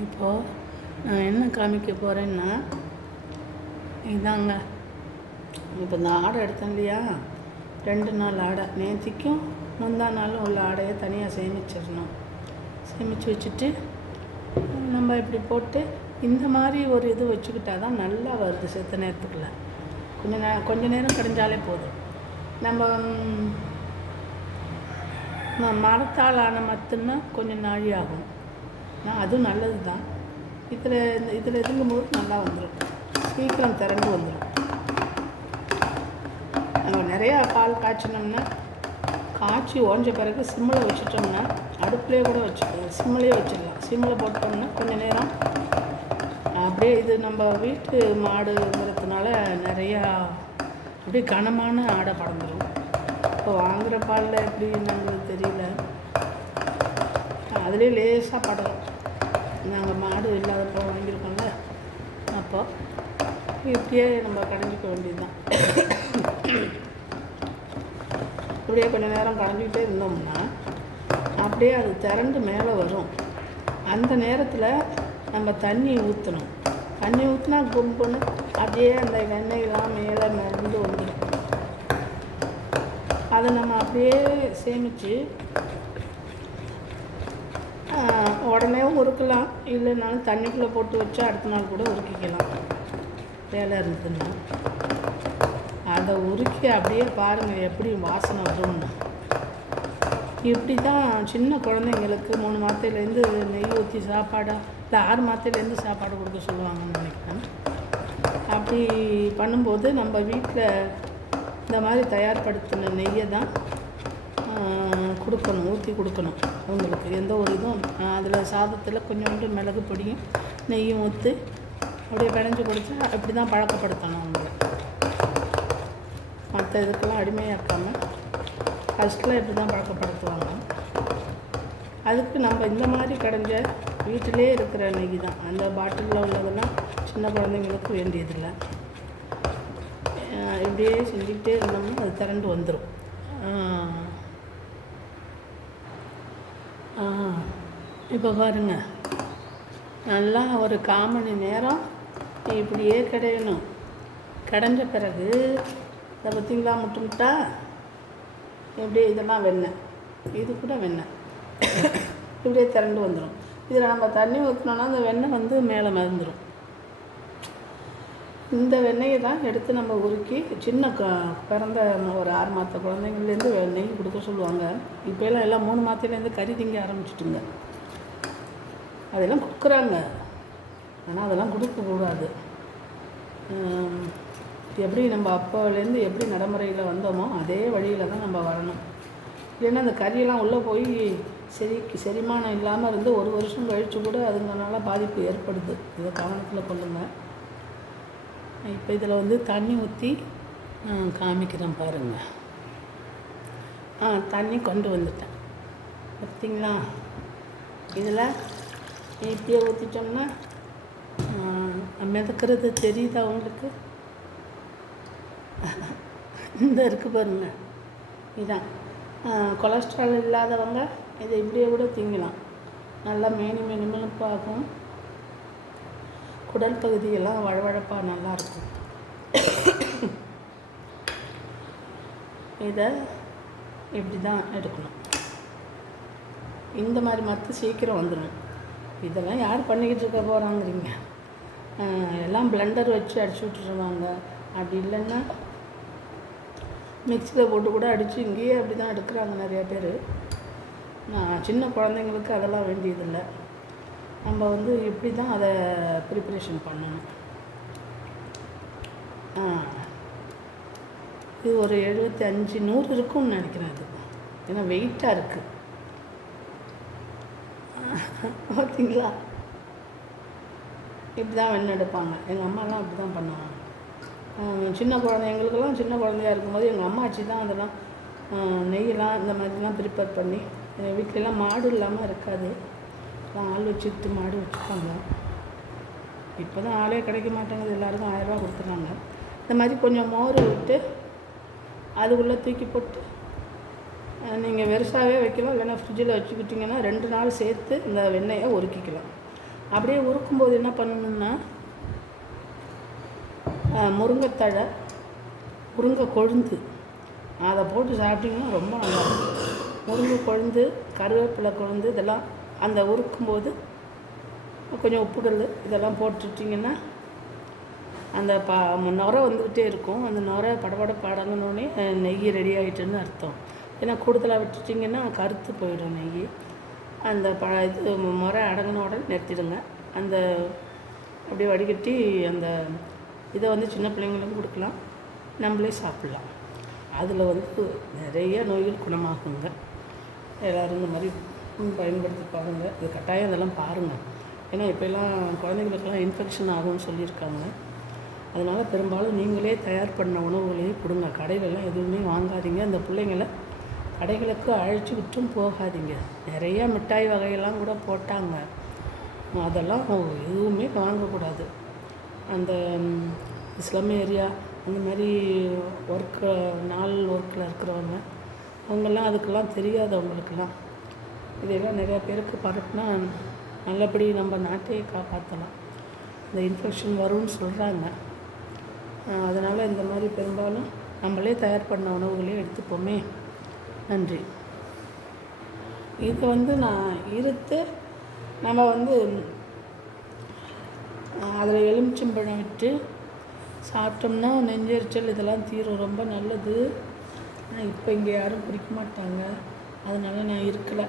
இப்போது நான் என்ன காமிக்க போகிறேன்னா, இதாங்க. இப்போ இந்த ஆடை எடுத்தேன் இல்லையா, 2 நாள் ஆடை, நேற்றுக்கும் முந்தா நாளும் உள்ள ஆடையை தனியாக சேமிச்சிடணும். சேமித்து வச்சுட்டு நம்ம இப்படி போட்டு இந்த மாதிரி ஒரு இது வச்சுக்கிட்டா தான் நல்லா வருது. செத்த நேரத்துக்குள்ள கொஞ்ச நேரம் கடைஞ்சாலே போதும். நம்ம மரத்தால் ஆன மத்துன்னா கொஞ்சம் நாழி ஆகும். அதுவும் நல்லது தான். இதில் இதுங்கும்போது நல்லா வந்துடும், சீக்கிரம் திரண்டு வந்துடும். நம்ம நிறையா பால் காய்ச்சினோம்னா, காய்ச்சி ஓஞ்ச பிறகு சிம்மில் வச்சுட்டோம்னா, அடுப்புலேயே கூட வச்சுக்கலாம், சிம்மிலே வச்சிடலாம். சிம்மில் போட்டோம்னா கொஞ்சம் நேரம் அப்படியே, இது நம்ம வீட்டு மாடுங்கிறதுனால நிறையா அப்படியே கனமான ஆடை படந்துடும். இப்போ வாங்குகிற பாலில் எப்படி நம்மளுக்கு தெரியல, அதுலேயே லேசாக படலாம். நாங்கள் மாடு இல்லாதப்போ வாங்கியிருக்கோம்ல, அப்போ இப்படியே நம்ம கடைஞ்சிக்க வேண்டியது தான். இப்படியே கொஞ்சம் நேரம் கடைஞ்சிக்கிட்டே இருந்தோம்னா அப்படியே அது திரண்டு மேலே வரும். அந்த நேரத்தில் நம்ம தண்ணி ஊற்றணும். தண்ணி ஊற்றினா கும்புன்னு அப்படியே அந்த வெண்ணெயெல்லாம் மேலே மறந்து வந்துடும். அதை நம்ம அப்படியே சேமித்து உடனே உருக்கலாம், இல்லைனாலும் தண்ணிக்குள்ளே போட்டு வச்சா அடுத்த நாள் கூட உருக்கிக்கலாம். வேலை இருந்ததுன்னா அதை உருக்கி அப்படியே பாருங்கள் எப்படி வாசனை வரும்னு. இப்படி தான் சின்ன குழந்தைங்களுக்கு 3 மாதத்துலேருந்து நெய் ஊற்றி சாப்பாடாக, இல்லை 6 மாதத்துலேருந்து சாப்பாடு கொடுக்க சொல்லுவாங்கன்னு நினைக்கிறேன். அப்படி பண்ணும்போது நம்ம வீட்டில் இந்த மாதிரி தயார்படுத்தின நெய்யை தான் கொடுக்கணும், ஊற்றி கொடுக்கணும். அவங்களுக்கு எந்த ஒரு இதுவும் அதில் சாதத்தில் கொஞ்சோண்டு மிளகு பொடியும் நெய்யும் ஊற்றி அப்படியே பிணைஞ்சு கொடுத்தா அப்படி தான் பழக்கப்படுத்தணும். அவங்கள மற்ற இதுக்கெல்லாம் அடிமையாக்காமல் ஃபஸ்ட்டில் இப்படி தான் பழக்கப்படுத்துவாங்க. அதுக்கு நம்ம இந்த மாதிரி கடைஞ்ச வீட்டிலே இருக்கிற நெய் தான். அந்த பாட்டிலில் உள்ளதெல்லாம் சின்ன குழந்தைங்களுக்கு வேண்டியதில்லை. இப்படியே செஞ்சுக்கிட்டே இருந்தோம்னா அது திரண்டு வந்துடும். இப்போ பாருங்கள், நல்லா ஒரு 1/4 மணி நேரம் இப்படியே கடையணும். கடைஞ்ச பிறகு இதை பார்த்திங்களா, முட்டா எப்படியே இதெல்லாம் வெண்ணெய், இது கூட வெண்ணெய் இப்படியே திரண்டு வந்துடும். இதில் நம்ம தண்ணி ஊற்றினோன்னா அந்த வெண்ணெய் வந்து மேலே மறந்துடும். இந்த வெண்ணெயை தான் எடுத்து நம்ம உருக்கி சின்ன பிறந்த ஒரு 6 மாத குழந்தைங்கள்லேருந்து நெய் கொடுக்க சொல்லுவாங்க. இப்போலாம் எல்லாம் 3 மாதத்துலேருந்து கறி திங்க ஆரம்பிச்சிட்டுங்க. அதெல்லாம் கொடுக்குறாங்க, ஆனால் அதெல்லாம் கொடுக்கக்கூடாது. எப்படி நம்ம அப்போலேருந்து எப்படி நடைமுறையில் வந்தோமோ அதே வழியில் தான் நம்ம வரணும். இல்லைன்னா அந்த கறியெல்லாம் உள்ளே போய் செரிமானம் இல்லாமல் இருந்து 1 வருஷம் கழித்து கூட அதுங்கனால பாதிப்பு ஏற்படுது. இதை கவனத்தில் கொள்ளுங்கள். இப்போ இதில் வந்து தண்ணி ஊற்றி காமிக்கிறேன் பாருங்கள். தண்ணி கொண்டு வந்துட்டேன் பார்த்திங்களா. இதில் இப்படியே ஊற்றிட்டோம்னா மிதக்கிறது தெரியுதா உங்களுக்கு? இந்த இருக்குது பாருங்கள், இதுதான். கொலஸ்ட்ரால் இல்லாதவங்க இதை இப்படியே கூட திங்கலாம். நல்லா மினுமினுப்பாகும், குடல் பகுதியெல்லாம் வழவழப்பாக நல்லாயிருக்கும். இதை இப்படி தான் எடுக்கணும். இந்த மாதிரி மற்ற சீக்கிரம் வந்துடும். இதெல்லாம் யார் பண்ணிக்கிட்டு இருக்க போகிறாங்கிறீங்க? எல்லாம் பிளெண்டர் வச்சு அடிச்சு விட்டுருவாங்க. அப்படி இல்லைன்னா மிக்சியில் போட்டு கூட அடித்து இங்கேயே அப்படி தான் எடுக்கிறாங்க நிறையா பேர். சின்ன குழந்தைங்களுக்கு அதெல்லாம் வேண்டியதில்லை. நம்ம வந்து இப்படி தான் அதை ப்ரிப்ரேஷன் பண்ணணும். இது ஒரு 75-100 இருக்கும்னு நினைக்கிறேன். இது ஏன்னா வெயிட்டாக இருக்குது பார்த்தீங்களா. இப்படி தான் வெண்ணெய் எடுப்பாங்க. எங்கள் அம்மாலாம் அப்படி தான் பண்ணுவாங்க. சின்ன குழந்தைங்களுக்கெல்லாம் சின்ன குழந்தையாக இருக்கும்போது எங்கள் அம்மாச்சி தான் அதெல்லாம் நெய்யெல்லாம் இந்த மாதிரிலாம் ப்ரிப்பேர் பண்ணி, எங்கள் வீட்டிலலாம் மாடு இல்லாமல் இருக்காது. ஆள் வச்சுட்டு மாடு வச்சுருப்பாங்க. இப்போ தான் ஆளே கிடைக்க மாட்டேங்குது, எல்லாருக்கும் 1000 ரூபா கொடுத்துட்றாங்க. இந்த மாதிரி கொஞ்சம் மோர் விட்டு அதுக்குள்ளே தூக்கி போட்டு நீங்கள் வெறுசாகவே வைக்கலாம். இல்லைன்னா ஃப்ரிட்ஜில் வச்சுக்கிட்டிங்கன்னா 2 நாள் சேர்த்து இந்த வெண்ணெயை உருக்கிக்கலாம். அப்படியே உருக்கும்போது என்ன பண்ணணும்னா முருங்கைத்தழை, முருங்கை கொழுந்து அதை போட்டு சாப்பிட்டிங்கன்னா ரொம்ப நல்லாயிருக்கும். முருங்கை கொழுந்து, கருவேப்பிலை கொழுந்து இதெல்லாம் அந்த உருக்கும்போது கொஞ்சம் உப்புக்கல் இதெல்லாம் போட்டுட்டிங்கன்னா அந்த நுரை வந்துக்கிட்டே இருக்கும். அந்த நுரை படபடப்பு அடங்கினோடனே நெய் ரெடி ஆகிட்டுன்னு அர்த்தம். ஏன்னா கூடுதலாக விட்டுட்டிங்கன்னா கருத்து போயிடும் நெய். அந்த இது முறை அடங்கின உடனே நிறுத்திடுங்க. அந்த அப்படியே வடிகட்டி அந்த இதை வந்து சின்ன பிள்ளைங்களுக்கும் கொடுக்கலாம், நம்மளே சாப்பிட்லாம். அதில் வந்து நிறைய நோய்கள் குணமாகுங்க. எல்லோரும் இந்த மாதிரி பயன்படுத்தி பாருங்கள். இது கட்டாயம் இதெல்லாம் பாருங்கள். ஏன்னா இப்போல்லாம் குழந்தைங்களுக்கெல்லாம் இன்ஃபெக்ஷன் ஆகும்னு சொல்லியிருக்காங்க. அதனால் பெரும்பாலும் நீங்களே தயார் பண்ண உணவுகளையே கொடுங்க. கடைகளெல்லாம் எதுவுமே வாங்காதீங்க. அந்த பிள்ளைங்களை கடைகளுக்கு அழைச்சி விட்டும் போகாதீங்க. நிறையா மிட்டாய் வகையெல்லாம் கூட போட்டாங்க. அதெல்லாம் எதுவுமே வாங்கக்கூடாது. அந்த ஸ்லம் ஏரியா அந்த மாதிரி ஒர்க்கில் இருக்கிறவங்க அவங்கெல்லாம் அதுக்கெல்லாம் தெரியாதவங்களுக்கெல்லாம் இதெல்லாம் நிறையா பேருக்கு பரப்புனா நல்லபடி நம்ம நாட்டையே காப்பாற்றலாம். இந்த இன்ஃபெக்ஷன் வரும்னு சொல்கிறாங்க. அதனால் இந்த மாதிரி பெரும்பாலும் நம்மளே தயார் பண்ண உணவுகளே எடுத்துப்போமே. நன்றி. இது வந்து நான் இருத்து நம்ம வந்து அதில் எலுமிச்சம்பழம் விட்டு சாப்பிட்டோம்னா நெஞ்செரிச்சல் இதெல்லாம் தீரும். ரொம்ப நல்லது. ஆனால் இப்போ இங்கே யாரும் குடிக்க மாட்டாங்க. அதனால் நான் இருக்கலை.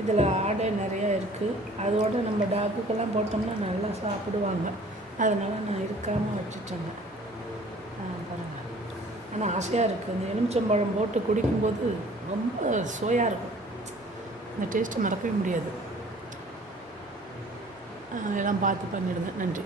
இதில் ஆடை நிறையா இருக்குது. அதோடு நம்ம டாக்குக்கெல்லாம் போட்டோம்னா நல்லா சாப்பிடுவாங்க. அதனால் நான் இருக்காமல் வச்சுட்டேங்க. பாருங்கள். ஆனால் ஆசையாக இருக்குது. இந்த எலுமிச்சம்பழம் போட்டு குடிக்கும்போது ரொம்ப சுவையாக இருக்கும். அந்த டேஸ்ட்டை மறக்கவே முடியாது. எல்லாம் பார்த்து பண்ணிடுங்க. நன்றி.